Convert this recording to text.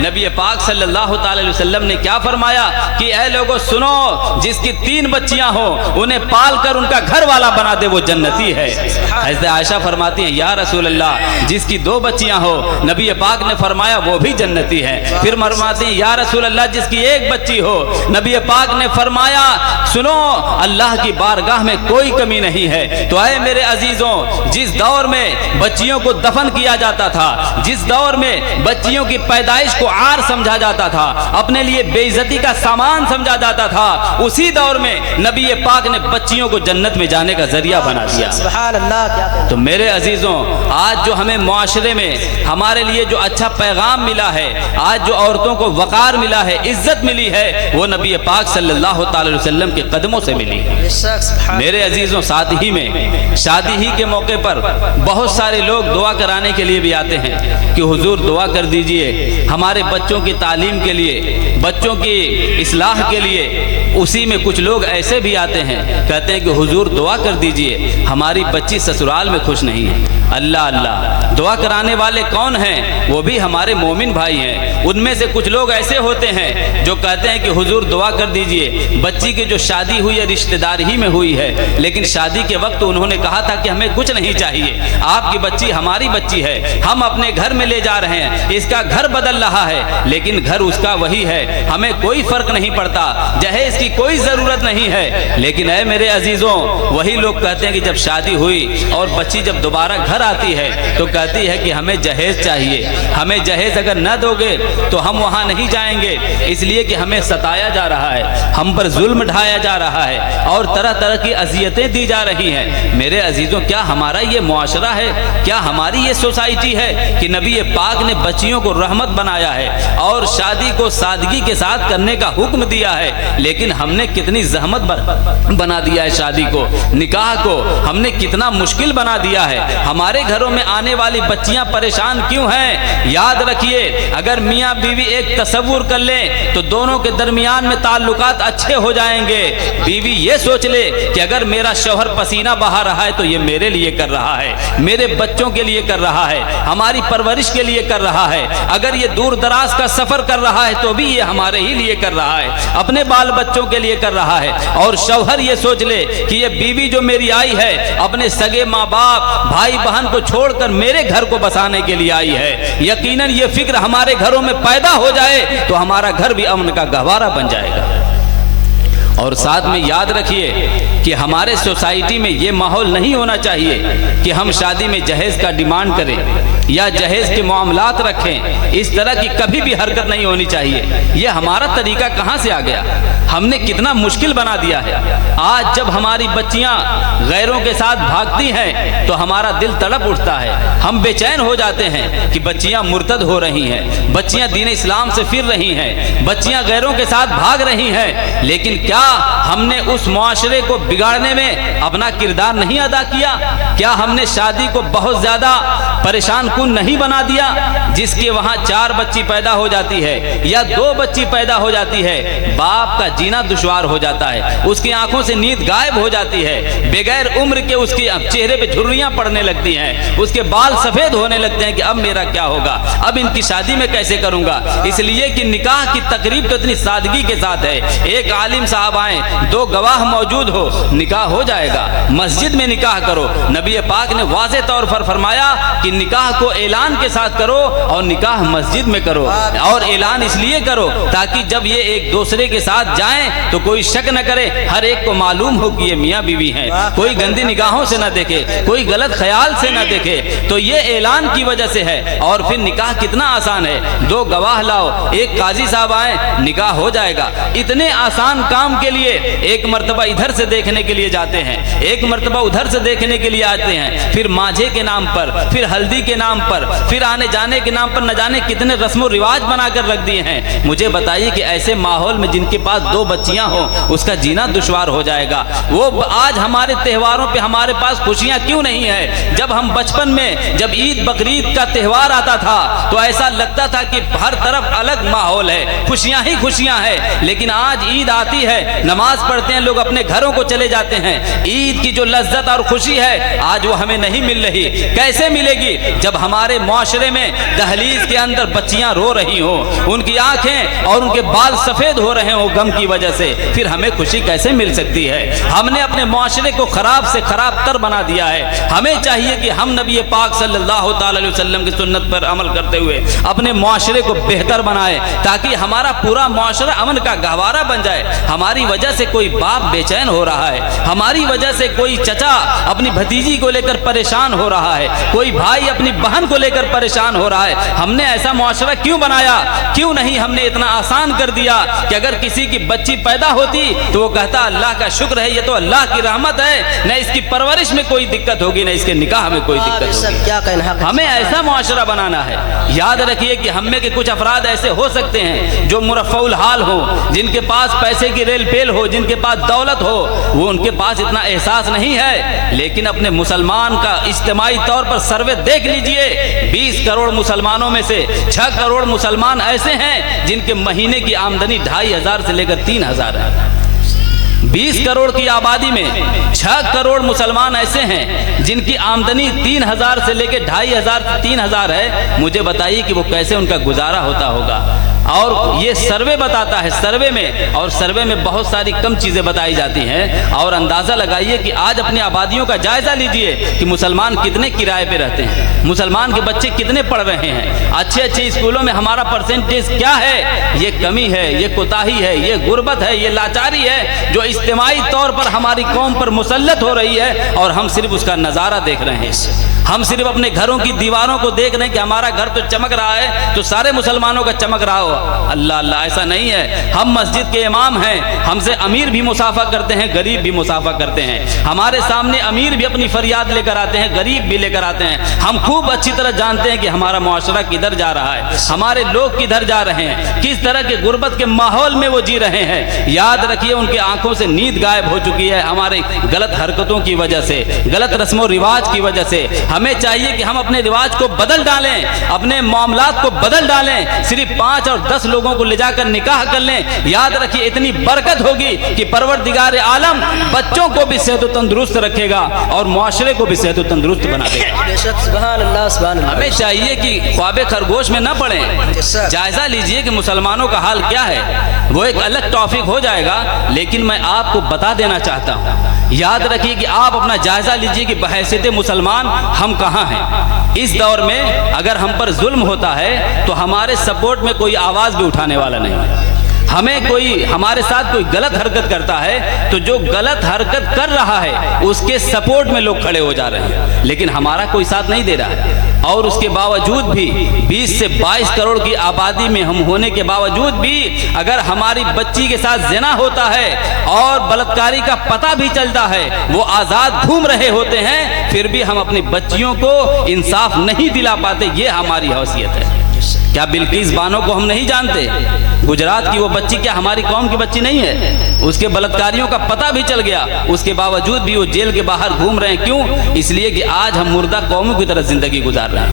नबी पाक सल्लल्लाहु अलैहि वसल्लम ने क्या फरमाया कि ऐ लोगों सुनो, जिसकी 3 बच्चियां हो उन्हें पाल कर उनका घर वाला बना दे वो जन्नती है। हज़रत आयशा फरमाती हैं या रसूल अल्लाह, जिसकी 2 बच्चियां हो नबी पाक ने फरमाया वो भी जन्नती है। फिर फरमाती हैं या रसूल अल्लाह, जिसकी 1 बच्ची हो नबी पाक ने फरमाया सुनो, अल्लाह की बारगाह में कोई कमी नहीं है। तो ऐ मेरे अजीजों, जिस दौर में बच्चियों को दफन किया जाता था, जिस दौर में बच्चियों की पैदाइश को आर समझा जाता था, अपने लिए बेइज्जती का सामान समझा जाता था, उसी दौर में नबी पाक ने बच्चियों को जन्नत में जाने का जरिया बना दिया। सुभान अल्लाह। तो मेरे अजीजों, आज जो हमें मुआशरे में हमारे लिए जो अच्छा पैगाम मिला है, आज जो औरतों को वकार मिला है, इज्जत मिली है, वो नबी पाक सल्लल्लाहु अलैहि वसल्लम के कदमों से मिली है। मेरे अजीजों, साथ ही में शादी ही के मौके पर बहुत सारे लोग दुआ कराने के लिए भी आते हैं कि हुजूर दुआ कर दीजिए हमारे बच्चों की तालीम के लिए, बच्चों की इस्लाह के लिए। उसी में कुछ लोग ऐसे भी आते हैं, कहते हैं कि हुजूर दुआ कर दीजिए हमारी बच्ची ससुराल में खुश नहीं है। अल्लाह अल्लाह, दुआ कराने वाले कौन हैं? वो भी हमारे मोमिन भाई हैं। उनमें से कुछ लोग ऐसे होते हैं जो कहते हैं कि हुजूर दुआ कर दीजिए, बच्ची की जो शादी हुई है रिश्तेदार ही में हुई है, लेकिन शादी के वक्त उन्होंने कहा था कि हमें कुछ नहीं चाहिए, आपकी बच्ची हमारी बच्ची है, हम अपने घर में ले जा रहे हैं, इसका घर बदल रहा है लेकिन घर उसका वही है, हमें कोई फर्क नहीं पड़ता, जहेज की कोई जरूरत नहीं है। लेकिन ऐ मेरे अजीजों, वही लोग कहते हैं कि जब शादी हुई और बच्ची जब दोबारा घर आती है तो कहती है कि हमें जहेज चाहिए, हमें जहेज अगर न दोगे तो हम वहां नहीं जाएंगे, इसलिए कि हमें सताया जा रहा है, हम पर जुल्म ढाया जा रहा है और तरह तरह की अजियतें दी जा रही हैं। मेरे अजीजों, क्या हमारा ये मुआशरा है, क्या हमारी ये सोसाइटी है कि नबी पाक ने बच्चियों को रहमत बनाया है और शादी को सादगी के साथ करने का हुक्म दिया है, लेकिन हमने कितनी जहमत बना दिया है, शादी को, निकाह को हमने कितना मुश्किल बना दिया है। हमारे घरों में आने वाली बच्चियां परेशान क्यों हैं? याद रखिए, अगर मियाँ बीवी एक तसव्वुर कर लें तो दोनों के दरमियान में ताल्लुकात अच्छे हो जाएंगे। बीवी ये सोच ले कि अगर मेरा शौहर पसीना बहा रहा है तो ये मेरे लिए कर रहा है, मेरे बच्चों के लिए कर रहा है, हमारी परवरिश के लिए कर रहा है, अगर ये दूर दराज का सफर कर रहा है तो भी ये हमारे ही लिए कर रहा है, अपने बाल बच्चों के लिए कर रहा है। और शौहर ये सोच ले कि ये बीवी जो मेरी आई है अपने सगे माँ बाप भाई बहन को छोड़कर मेरे घर को बसाने के लिए आई है। यकीनन ये फिक्र हमारे घरों में पैदा हो जाए तो हमारा घर भी अमन का गहवारा बन जाएगा। और साथ में याद रखिए कि हमारे सोसाइटी में ये माहौल नहीं होना चाहिए कि हम शादी में जहेज का डिमांड करें या जहेज के मामलात रखें। इस तरह की कभी भी हरकत नहीं होनी चाहिए। ये हमारा तरीका कहाँ से आ गया? हमने कितना मुश्किल बना दिया है। आज जब हमारी बच्चियां गैरों के साथ भागती हैं तो हमारा दिल तड़प उठता है, हम बेचैन हो जाते हैं कि बच्चियां मुर्तद हो रही हैं, बच्चियां दीन इस्लाम से फिर रही हैं, बच्चियां गैरों के साथ भाग रही हैं। लेकिन क्या हमने उस मुआशरे को बिगाड़ने में अपना किरदार नहीं अदा किया? क्या हमने शादी को बहुत ज्यादा परेशान कुन नहीं बना दिया? जिसके वहां 4 बच्ची पैदा हो जाती है या 2 बच्ची पैदा हो जाती है, बाप का जीना दुश्वार हो जाता है, उसकी आंखों से नींद गायब हो जाती है, बगैर उम्र के उसके चेहरे पे झुर्रियां पड़ने लगती हैं, उसके बाल सफेद होने लगते हैं कि अब मेरा क्या होगा, अब इनकी शादी में कैसे करूंगा। इसलिए कि निकाह की तकरीब तो इतनी सादगी के साथ है, एक आलिम साहब आए, 2 गवाह मौजूद हो, निकाह हो जाएगा। मस्जिद में निकाह करो। नबी पाक ने वाज़े तौर पर फरमाया कि निकाह को ऐलान के साथ करो और निकाह मस्जिद में करो। और ऐलान इसलिए करो ताकि जब ये एक दूसरे के साथ जाएं तो कोई शक न करे, हर एक को मालूम हो कि ये मियाँ बीवी हैं, कोई गंदी निगाहों से न देखे, कोई गलत ख्याल से न देखे। तो ये ऐलान की वजह से है। और फिर निकाह कितना आसान है, 2 गवाह लाओ, एक काजी साहब आए, निकाह हो जाएगा। इतने आसान काम के लिए एक मर्तबा इधर से देखने के लिए जाते हैं, एक मर्तबा उधर से देखने के लिए आते हैं, फिर मांझे के नाम पर, फिर हल्दी के नाम पर, फिर आने जाने के नाम पर न जाने कितने रस्म रिवाज बनाकर रख दिए हैं। मुझे बताइए कि ऐसे माहौल में जिनके पास 2 बच्चियां हो उसका जीना दुश्वार हो जाएगा। वो आज हमारे त्योहारों पे हमारे पास खुशियां क्यों नहीं है? जब हम बचपन में जब ईद बकरीद का त्योहार आता था तो ऐसा लगता था कि हर तरफ अलग माहौल है, खुशियां ही खुशियां है। लेकिन आज ईद आती है, नमाज पढ़ते हैं लोग, अपने घरों को चले जाते हैं, ईद की जो लज्जत और खुशी है आज वो हमें नहीं मिल रही। कैसे मिलेगी? जब हमारे मुआशरे में दहलीज के अंदर बच्चियां रो रही हो, उनकी आंखें और उनके बाल सफेद हो रहे हो गम की वजह से, फिर हमें खुशी कैसे मिल सकती है? हमने अपने मुआशरे को खराब से खराब तर बना दिया है। हमें चाहिए कि हम नबी पाक सल्लल्लाहु अलैहि वसल्लम की सुन्नत पर अमल करते हुए अपने मुआशरे को बेहतर बनाए, ताकि हमारा पूरा मुआशरा अमन का गहवारा बन जाए। हमारी वजह से कोई बाप बेचैन हो रहा है, हमारी वजह से कोई चचा अपनी भतीजी को लेकर परेशान हो रहा है, कोई भाई अपनी बहन को लेकर परेशान हो रहा है। हमने ऐसा मुआशरा क्यों बनाया? क्यों नहीं हमने इतना आसान कर दिया कि अगर किसी की बच्ची पैदा होती तो वो कहता अल्लाह का शुक्र है, ये तो अल्लाह की रहमत है, न इसकी परवरिश में कोई दिक्कत होगी, न इसके निकाह में कोई दिक्कत होगी। क्या कहना? हमें ऐसा मुआशरा बनाना है। याद रखिए कि हम में के कुछ अफराद ऐसे हो सकते हैं जो मुरफ़्फ़उल हाल हो, जिनके पास पैसे की रेल पेल हो, जिनके पास दौलत हो, वो उनके पास इतना एहसास नहीं है। लेकिन अपने मुसलमान का इज्तिमाई तौर पर सर्वे देख लीजिए, 20 करोड़ मुसलमानों में से 6 करोड़ मुसलमान ऐसे हैं जिनके महीने की आमदनी 2,500 से लेकर 3,000 है। 20 करोड़ की आबादी में 6 करोड़ मुसलमान ऐसे हैं जिनकी आमदनी 3,000 से लेकर 2,500 से 3,000 है। मुझे बताइए कि वो कैसे उनका गुजारा होता होगा। और ये सर्वे बताता है, सर्वे में, और सर्वे में बहुत सारी कम चीज़ें बताई जाती हैं। और अंदाज़ा लगाइए कि आज अपनी आबादियों का जायज़ा लीजिए कि मुसलमान कितने किराए पे रहते हैं, मुसलमान के बच्चे कितने पढ़ रहे हैं, अच्छे अच्छे स्कूलों में हमारा परसेंटेज क्या है। ये कमी है, ये कोताही है, ये गुर्बत है, ये लाचारी है जो इज्तिमाई तौर पर हमारी कौम पर मुसल्लत हो रही है, और हम सिर्फ उसका नज़ारा देख रहे हैं। हम सिर्फ अपने घरों की दीवारों को देख रहे हैं कि हमारा घर तो चमक रहा है तो सारे मुसलमानों का चमक रहा हो। अल्लाह अल्लाह, ऐसा नहीं है। हम मस्जिद के इमाम हैं, हमसे अमीर भी मुसाफा करते हैं, गरीब भी मुसाफा करते हैं। हमारे सामने अमीर भी अपनी फरियाद लेकर आते हैं, गरीब भी लेकर आते हैं। हम खूब अच्छी तरह जानते हैं कि हमारा मुआशरा किधर जा रहा है, हमारे लोग किधर जा रहे हैं, किस तरह के गुर्बत के माहौल में वो जी रहे हैं। याद रखिए उनके आंखों से नींद गायब हो चुकी है हमारे गलत हरकतों की वजह से, गलत रस्मों रिवाज की वजह से। हमें चाहिए कि हम अपने रिवाज को बदल डालें, अपने मामलात को बदल डालें, सिर्फ 5 और 10 लोगों को ले जाकर निकाह कर लें। याद रखिए इतनी बरकत होगी कि परवरदिगार आलम बच्चों को भी सेहत तंदुरुस्त रखेगा और मुआशरे को भी सेहत तंदुरुस्त बना देगा। हमें चाहिए कि ख्वाबे खरगोश में न पड़ें। जायजा लीजिए कि मुसलमानों का हाल क्या है। वो एक अलग टॉपिक हो जाएगा, लेकिन मैं आपको बता देना चाहता हूँ। याद रखिए कि आप अपना जायजा लीजिए कि बहैसियत मुसलमान हम कहाँ हैं। इस दौर में अगर हम पर जुल्म होता है तो हमारे सपोर्ट में कोई आवाज़ भी उठाने वाला नहीं है। हमें कोई, हमारे साथ कोई गलत हरकत करता है तो जो गलत हरकत कर रहा है उसके सपोर्ट में लोग खड़े हो जा रहे हैं, लेकिन हमारा कोई साथ नहीं दे रहा है। और उसके बावजूद भी 20 से 22 करोड़ की आबादी में हम होने के बावजूद भी अगर हमारी बच्ची के साथ ज़िना होता है और बलात्कारी का पता भी चलता है, वो आज़ाद घूम रहे होते हैं, फिर भी हम अपनी बच्चियों को इंसाफ नहीं दिला पाते। ये हमारी हैसियत है। क्या बिल्किस बानो को हम नहीं जानते? गुजरात की वो बच्ची क्या हमारी कौम की बच्ची नहीं है? उसके बलात्कारियों का पता भी चल गया, उसके बावजूद भी वो जेल के बाहर घूम रहे हैं। क्यों? इसलिए कि आज हम मुर्दा कौमों की तरह जिंदगी गुजार रहे हैं।